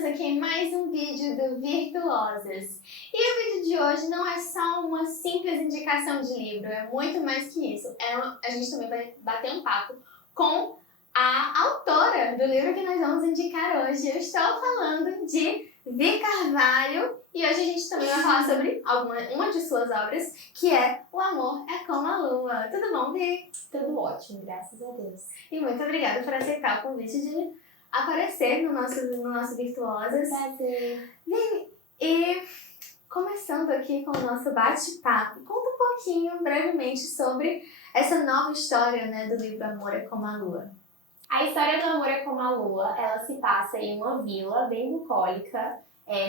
estamos aqui em mais um vídeo do Virtuosas. E o vídeo de hoje não é só uma simples indicação de livro, é muito mais que isso. A gente também vai bater um papo com a autora do livro que nós vamos indicar hoje. Eu estou falando de Vi Carvalho e hoje a gente também vai falar sobre uma de suas obras, que é O Amor é como a Lua. Tudo bom, Vi? Tudo ótimo, graças a Deus. E muito obrigada por aceitar o convite de aparecer no nosso Virtuosas. Prazer. E começando aqui com o nosso bate-papo, conta um pouquinho, brevemente, sobre essa nova história, né, do livro Amor é como a Lua. A história do Amor é como a Lua, ela se passa em uma vila bem bucólica,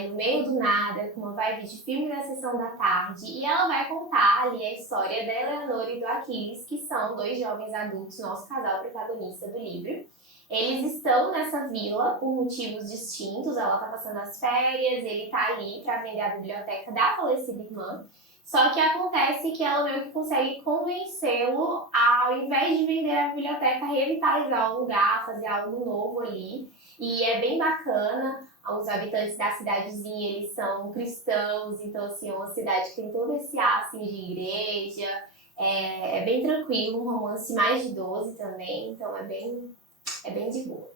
no meio do nada, com uma vibe de filme da sessão da tarde, e ela vai contar ali a história da Eleanor e do Aquiles, que são dois jovens adultos, nosso casal protagonista do livro. Eles estão nessa vila por motivos distintos, ela tá passando as férias, ele tá ali para vender a biblioteca da falecida irmã. Só que acontece que ela meio que consegue convencê-lo a, ao invés de vender a biblioteca, revitalizar o lugar, fazer algo novo ali. E é bem bacana, os habitantes da cidadezinha, eles são cristãos, então assim, é uma cidade que tem todo esse ar assim, de igreja, é bem tranquilo, um romance mais de 12 também, então é bem de boa.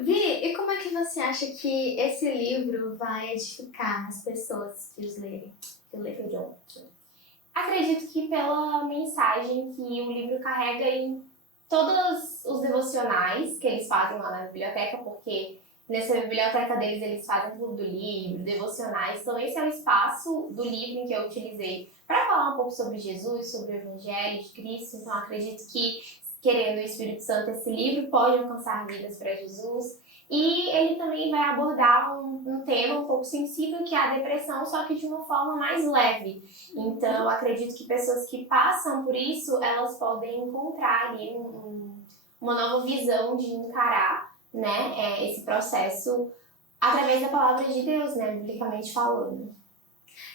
Vi, e como é que você acha que esse livro vai edificar as pessoas que os lerem? Que o livro de ontem. Acredito que pela mensagem que o livro carrega em todos os devocionais que eles fazem lá na biblioteca, porque nessa biblioteca deles eles fazem clube do livro, devocionais, então esse é o espaço do livro em que eu utilizei para falar um pouco sobre Jesus, sobre o Evangelho de Cristo, então acredito que, querendo o Espírito Santo, esse livro pode alcançar vidas para Jesus. E ele também vai abordar um tema um pouco sensível, que é a depressão, só que de uma forma mais leve. Então, eu acredito que pessoas que passam por isso, elas podem encontrar ali uma nova visão de encarar, né, esse processo através da palavra de Deus, né, biblicamente falando.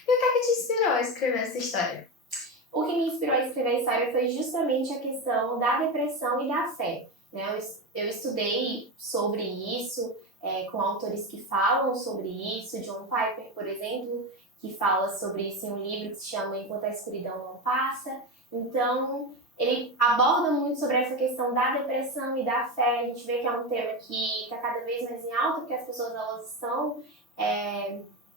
E o que é que te inspirou a escrever essa história? O que me inspirou a escrever a história foi justamente a questão da depressão e da fé. Eu estudei sobre isso com autores que falam sobre isso, John Piper, por exemplo, que fala sobre isso em um livro que se chama Enquanto a Escuridão Não Passa. Então, ele aborda muito sobre essa questão da depressão e da fé. A gente vê que é um tema que está cada vez mais em alta, porque as pessoas elas estão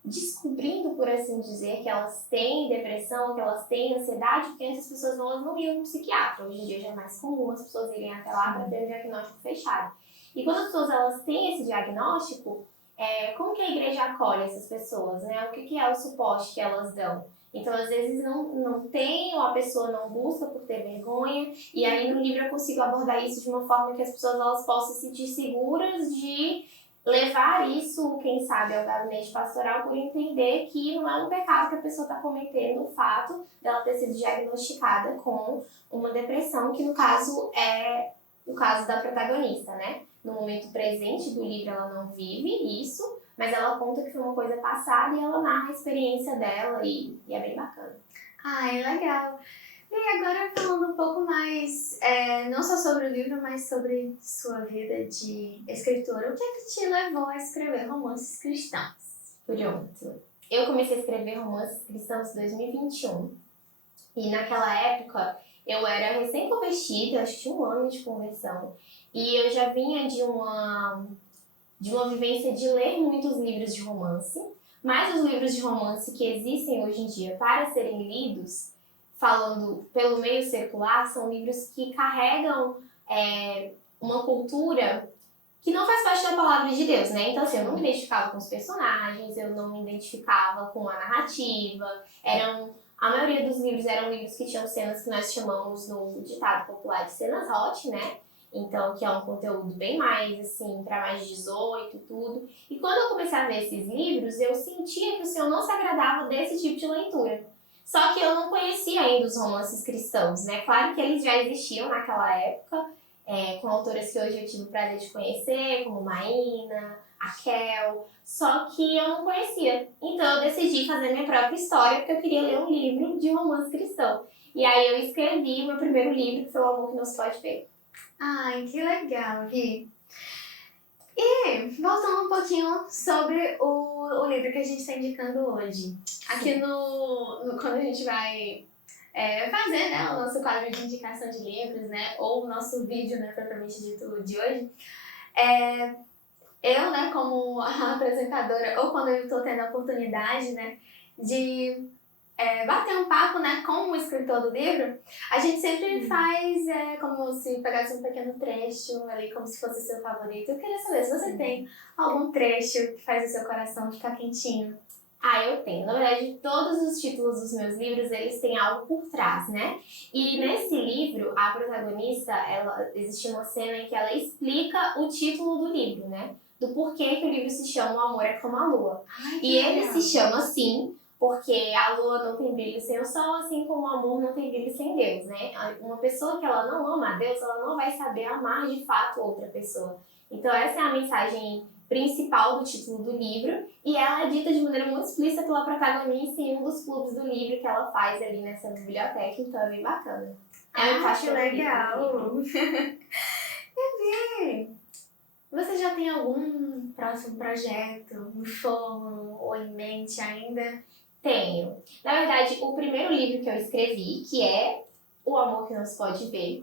descobrindo, por assim dizer, que elas têm depressão, que elas têm ansiedade, porque antes as pessoas elas não iam no psiquiatra. Hoje em dia já é mais comum as pessoas irem até lá para ter um diagnóstico fechado. E quando as pessoas elas têm esse diagnóstico, como que a igreja acolhe essas pessoas, né? O que é o suporte que elas dão? Então, às vezes não tem, ou a pessoa não busca por ter vergonha, e aí no livro eu consigo abordar isso de uma forma que as pessoas elas possam se sentir seguras de levar isso, quem sabe, ao gabinete pastoral por entender que não é um pecado que a pessoa está cometendo o fato dela ter sido diagnosticada com uma depressão, que no caso é o caso da protagonista, né? No momento presente do livro ela não vive isso, mas ela conta que foi uma coisa passada e ela narra a experiência dela e é bem bacana. Ai, legal! E agora falando um pouco mais, não só sobre o livro, mas sobre sua vida de escritora, o que é que te levou a escrever romances cristãos? Pronto. Eu comecei a escrever romances cristãos em 2021 e naquela época eu era recém-convertida, acho que tinha um ano de conversão, e eu já vinha de uma vivência de ler muitos livros de romance, mas os livros de romance que existem hoje em dia para serem lidos, falando pelo meio secular, são livros que carregam uma cultura que não faz parte da palavra de Deus, né? Então, assim, eu não me identificava com os personagens, eu não me identificava com a narrativa, a maioria dos livros eram livros que tinham cenas que nós chamamos no ditado popular de cenas hot, né? Então, que é um conteúdo bem mais, assim, para mais de 18, tudo. E quando eu comecei a ver esses livros, eu sentia que o Senhor não se agradava desse tipo de leitura. Só que eu não conhecia ainda os romances cristãos, né? Claro que eles já existiam naquela época, com autoras que hoje eu tive o prazer de conhecer, como Maína, a Kel, só que eu não conhecia. Então eu decidi fazer minha própria história, porque eu queria ler um livro de romance cristão. E aí eu escrevi o meu primeiro livro, que foi O Amor que Não Se Pode Ver. Ai, que legal, Vi! E voltando um pouquinho sobre o livro que a gente está indicando hoje. Aqui quando a gente vai fazer, né, o nosso quadro de indicação de livros, né, ou o nosso vídeo, né, propriamente dito, de hoje, eu, né, como a apresentadora, ou quando eu estou tendo a oportunidade, né, de bater um papo, né, com o escritor do livro, a gente sempre faz como se pegasse um pequeno trecho ali, como se fosse seu favorito. Eu queria saber se você tem algum trecho que faz o seu coração ficar quentinho. Ah, eu tenho. Na verdade, todos os títulos dos meus livros, eles têm algo por trás, né? E nesse livro, a protagonista, existe uma cena em que ela explica o título do livro, né? Do porquê que o livro se chama O Amor é como a Lua. Ai, E ele se chama assim porque a lua não tem brilho sem o sol, assim como o amor não tem brilho sem Deus, né? Uma pessoa que ela não ama a Deus, ela não vai saber amar de fato outra pessoa. Então essa é a mensagem principal do título do livro, e ela é dita de maneira muito explícita pela protagonista em um dos clubes do livro que ela faz ali nessa biblioteca, então é bem bacana. Que legal! Você já tem algum próximo projeto no forno ou em mente ainda? Tenho. Na verdade, o primeiro livro que eu escrevi, que é O Amor que Não Se Pode Ver,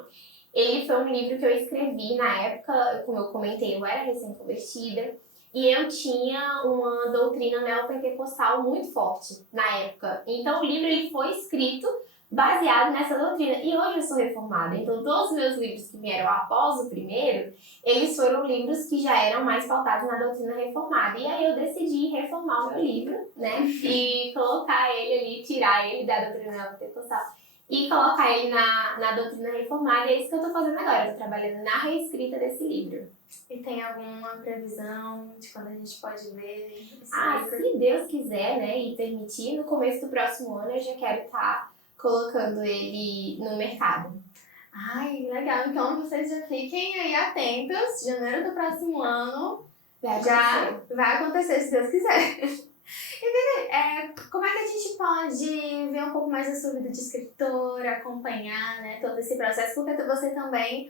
ele foi um livro que eu escrevi na época, como eu comentei, eu era recém-convertida, e eu tinha uma doutrina neopentecostal muito forte na época. Então o livro ele foi escrito baseado nessa doutrina. E hoje eu sou reformada, então todos os meus livros que vieram após o primeiro, eles foram livros que já eram mais pautados na doutrina reformada. E aí eu decidi reformar o meu livro, né? E colocar ele ali, tirar ele da doutrina neopentecostal e colocar ele na doutrina reformada. E é isso que eu tô fazendo agora. Eu tô trabalhando na reescrita desse livro. E tem alguma previsão de quando a gente pode ver esse livro? Se Deus quiser, né, e permitir, no começo do próximo ano eu já quero estar colocando ele no mercado. Ai, legal. Então vocês já fiquem aí atentos. Janeiro do próximo ano já vai acontecer, se Deus quiser. E Vivi, como é que a gente pode ver um pouco mais da sua vida de escritora, acompanhar, né, todo esse processo? Porque você também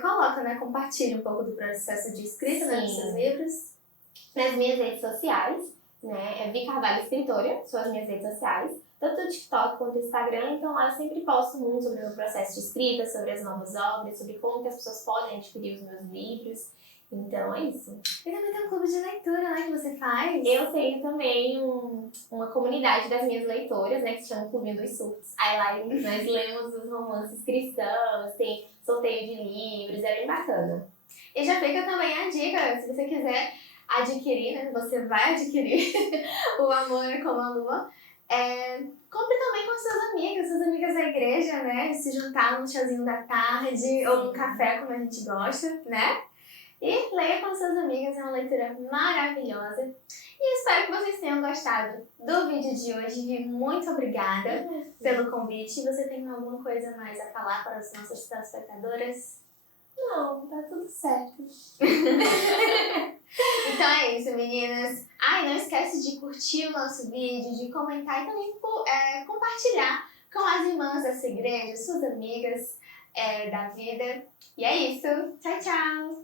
coloca, né, compartilha um pouco do processo de escrita, né, dos seus livros. Nas minhas redes sociais, né, Vi Carvalho Escritora, são as minhas redes sociais, tanto o TikTok quanto o Instagram, então lá eu sempre posto muito sobre o meu processo de escrita, sobre as novas obras, sobre como que as pessoas podem adquirir os meus livros. Então é isso. E também tem um clube de leitura, né, que você faz? Eu tenho também uma comunidade das minhas leitoras, né, que se chama Clubinho dos Surtos. Aí lá nós lemos os romances cristãos, tem sorteio de livros, é bem bacana. E já fica também a dica, se você quiser adquirir, né, você vai adquirir O Amor é como a Lua. Compre também com suas amigas da igreja, né, se juntar num chazinho da tarde ou num café, como a gente gosta, né? E leia com suas amigas, é uma leitura maravilhosa. E espero que vocês tenham gostado do vídeo de hoje. Muito obrigada pelo convite. Você tem alguma coisa mais a falar para as nossas telespectadoras? Não, tá tudo certo. Então é isso, meninas. Não esquece de curtir o nosso vídeo, de comentar e também compartilhar com as irmãs dessa igreja, suas amigas da vida. E é isso. Tchau, tchau!